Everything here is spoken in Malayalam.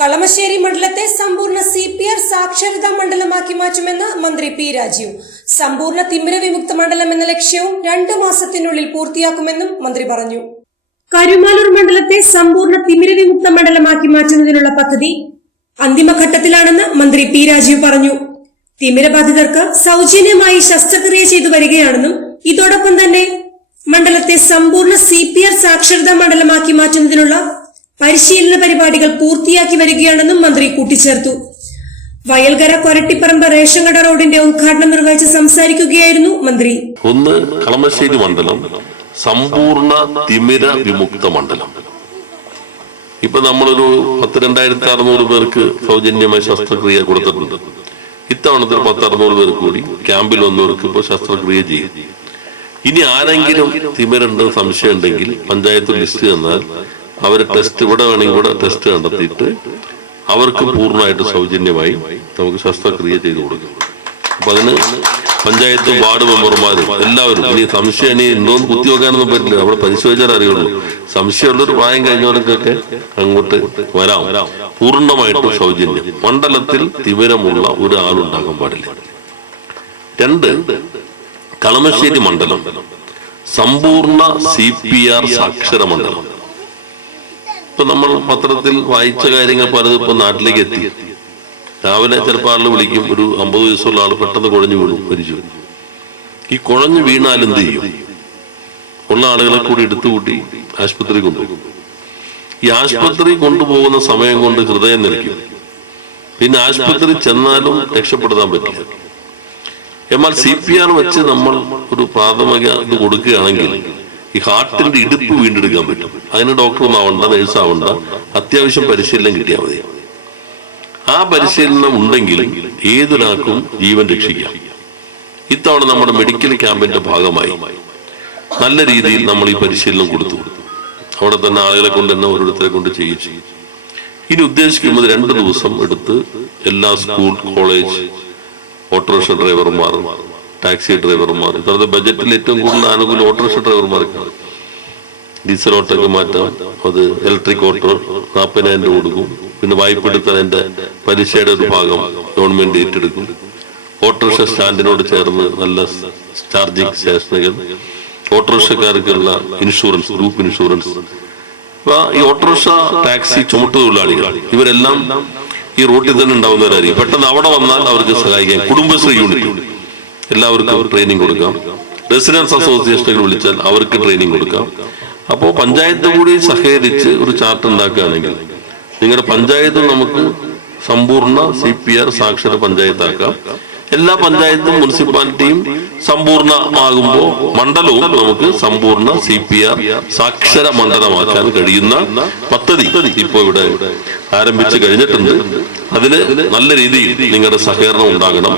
കളമശ്ശേരി മണ്ഡലത്തെ സമ്പൂർണ്ണ CPR സാക്ഷരതാ മണ്ഡലമാക്കി മാറ്റുമെന്ന് മന്ത്രി പി രാജീവ്. സമ്പൂർണ്ണ തിമിര വിമുക്ത മണ്ഡലം എന്ന ലക്ഷ്യവും 2 മാസത്തിനുള്ളിൽ പൂർത്തിയാക്കുമെന്നും മന്ത്രി പറഞ്ഞു. കരുമാലൂർ മണ്ഡലത്തെ സമ്പൂർണ്ണ തിമിര വിമുക്ത മണ്ഡലമാക്കി മാറ്റുന്നതിനുള്ള പദ്ധതി അന്തിമഘട്ടത്തിലാണെന്ന് മന്ത്രി പി രാജീവ് പറഞ്ഞു. തിമിരബാധിതർക്ക് സൗജന്യമായി ശസ്ത്രക്രിയ ചെയ്തു വരികയാണെന്നും ഇതോടൊപ്പം തന്നെ മണ്ഡലത്തെ സമ്പൂർണ്ണ CPR സാക്ഷരതാ മണ്ഡലമാക്കി മാറ്റുന്നതിനുള്ള പരിശീലന പരിപാടികൾ പൂർത്തിയാക്കി വരികയാണെന്നും മന്ത്രി കൂട്ടിച്ചേർത്തു. വയൽകര കൊരട്ടിപ്പറമ്പ് റേഷൻ കട റോഡിന്റെ ഉദ്ഘാടനം നിർവഹിച്ച് സംസാരിക്കുകയായിരുന്നു മന്ത്രി. ഒന്ന്, കളമശ്ശേരി മണ്ഡലം സമ്പൂർണ്ണ തിമിര വിമുക്ത മണ്ഡലം. ഇപ്പൊ നമ്മളൊരു 12,600 പേർക്ക് സൗജന്യമായി ശസ്ത്രക്രിയ കൊടുത്തിട്ടുണ്ട്. ഇത്തവണത്തിൽ 10,600 പേർക്ക് കൂടി ക്യാമ്പിൽ വന്നവർക്ക് ഇപ്പോൾ ശസ്ത്രക്രിയ ചെയ്യും. ഇനി ആരെങ്കിലും തിമിരുണ്ട് സംശയം ഉണ്ടെങ്കിൽ പഞ്ചായത്ത് ലിസ്റ്റ് തന്നാൽ അവർ ടെസ്റ്റ് ഇവിടെ വേണമെങ്കിൽ ഇവിടെ ടെസ്റ്റ് കണ്ടെത്തിയിട്ട് അവർക്ക് പൂർണ്ണമായിട്ട് സൗജന്യമായി നമുക്ക് ശസ്ത്രക്രിയ ചെയ്തു കൊടുക്കും. അപ്പൊ അതിന് പഞ്ചായത്ത് വാർഡ് മെമ്പർമാരും എല്ലാവരും ഇനി സംശയം ഇനി ഉണ്ടോന്ന് കുത്തിവെക്കാനൊന്നും പറ്റില്ല, അവിടെ പരിശോധിച്ചാൽ അറിയുള്ളൂ. സംശയമുള്ളൊരു പ്രായം കഴിഞ്ഞവർക്കൊക്കെ അങ്ങോട്ട് വരാം. പൂർണ്ണമായിട്ട് സൗജന്യം. മണ്ഡലത്തിൽ തിമിരമുള്ള ഒരാളുണ്ടാകാൻ പാടില്ല. 2, കളമശ്ശേരി മണ്ഡലം സമ്പൂർണ്ണ CPR സാക്ഷര മണ്ഡലം. ഇപ്പൊ നമ്മൾ പത്രത്തിൽ വായിച്ച കാര്യങ്ങൾ പലതും ഇപ്പൊ നാട്ടിലേക്ക് എത്തി. രാവിലെ ചിലപ്പോൾ ആളുകൾ വിളിക്കും, ഒരു 50 വയസ്സുള്ള ആൾ പെട്ടെന്ന് കുഴഞ്ഞു വീണു മരിച്ചു. ഈ കുഴഞ്ഞു വീണാൽ എന്ത് ചെയ്യും? ഉള്ള ആളുകളെ കൂടി എടുത്തുകൂട്ടി ആശുപത്രി കൊണ്ടുപോകും. ഈ ആശുപത്രി കൊണ്ടുപോകുന്ന സമയം കൊണ്ട് ഹൃദയം നിൽക്കും. പിന്നെ ആശുപത്രി ചെന്നാലും രക്ഷപ്പെടുത്താൻ പറ്റില്ല. എന്നാൽ CPR വെച്ച് നമ്മൾ ഒരു പ്രാഥമിക ഇത് കൊടുക്കുകയാണെങ്കിൽ ഈ ഹാർട്ടിന്റെ ഇടുപ്പ് വീണ്ടെടുക്കാൻ പറ്റും. അതിന് ഡോക്ടറൊന്നും ആവണ്ട, നേഴ്സാവണ്ട, അത്യാവശ്യം പരിശീലനം കിട്ടിയാൽ മതി. ആ പരിശീലനം ഉണ്ടെങ്കിൽ ഏതൊരാൾക്കും ജീവൻ രക്ഷിക്കാം. ഇത്തവണ നമ്മുടെ മെഡിക്കൽ ക്യാമ്പിന്റെ ഭാഗമായി നല്ല രീതിയിൽ നമ്മൾ ഈ പരിശീലനം കൊടുത്തു. അവിടെ തന്നെ ആളുകളെ കൊണ്ട് തന്നെ ഓരോരുത്തരെ കൊണ്ട് ചെയ്യിച്ചു. ഇനി ഉദ്ദേശിക്കുന്നത് 2 ദിവസം എടുത്ത് എല്ലാ സ്കൂൾ, കോളേജ്, ഓട്ടോറിക്ഷ ഡ്രൈവർമാർ, ടാക്സി ഡ്രൈവർമാർ, ഇത്തരത്തെ ബജറ്റിൽ ഏറ്റവും കൂടുതൽ ആനുകൂല്യം ഓട്ടോറിക്ഷ ഡ്രൈവർമാർക്കാണ്. ഡീസൽ ഓട്ടോക്ക് മാറ്റാം, അത് ഇലക്ട്രിക് ഓട്ടോ 40,000 രൂപ കൊടുക്കും. പിന്നെ വായ്പ എടുത്താൽ അതിന്റെ പലിശയുടെ ഒരു ഭാഗം ഗവൺമെന്റ് ഏറ്റെടുക്കും. ഓട്ടോറിക്ഷ സ്റ്റാൻഡിനോട് ചേർന്ന് നല്ല ചാർജിങ് സ്റ്റേഷനുകൾ, ഓട്ടോറിക്ഷക്കാർക്കുള്ള ഇൻഷുറൻസ്, ഗ്രൂപ്പ് ഇൻഷുറൻസ്. അപ്പൊ ഈ ഓട്ടോറിക്ഷ, ടാക്സി, ചുമട്ടുതൊഴിലാളികൾ ഇവരെല്ലാം ഈ റൂട്ടിൽ തന്നെ ഉണ്ടാവുന്നവരായിരിക്കും. പെട്ടെന്ന് അവിടെ വന്നാൽ അവർക്ക് സഹായിക്കാം. കുടുംബശ്രീ യൂണിറ്റ് എല്ലാവർക്കും ട്രെയിനിങ് കൊടുക്കാം. റെസിഡൻസ് അസോസിയേഷനുകൾ വിളിച്ചാൽ അവർക്ക് ട്രെയിനിങ് കൊടുക്കാം. അപ്പോൾ പഞ്ചായത്ത് കൂടി സഹകരിച്ച് ഒരു ചാർട്ട് ഉണ്ടാക്കുകയാണെങ്കിൽ നിങ്ങളുടെ പഞ്ചായത്തും നമുക്ക് സമ്പൂർണ്ണ CPR സാക്ഷര പഞ്ചായത്താക്കാം. എല്ലാ പഞ്ചായത്തും മുനിസിപ്പാലിറ്റിയും സമ്പൂർണ്ണമാകുമ്പോൾ മണ്ഡലവും നമുക്ക് സമ്പൂർണ്ണ CPR സാക്ഷര മണ്ഡലമാക്കാൻ കഴിയുന്ന പദ്ധതി ഇപ്പോൾ ഇവിടെ ആരംഭിച്ചു കഴിഞ്ഞിട്ടുണ്ട്. അതില് നല്ല രീതിയിൽ നിങ്ങളുടെ സഹകരണം ഉണ്ടാകണം.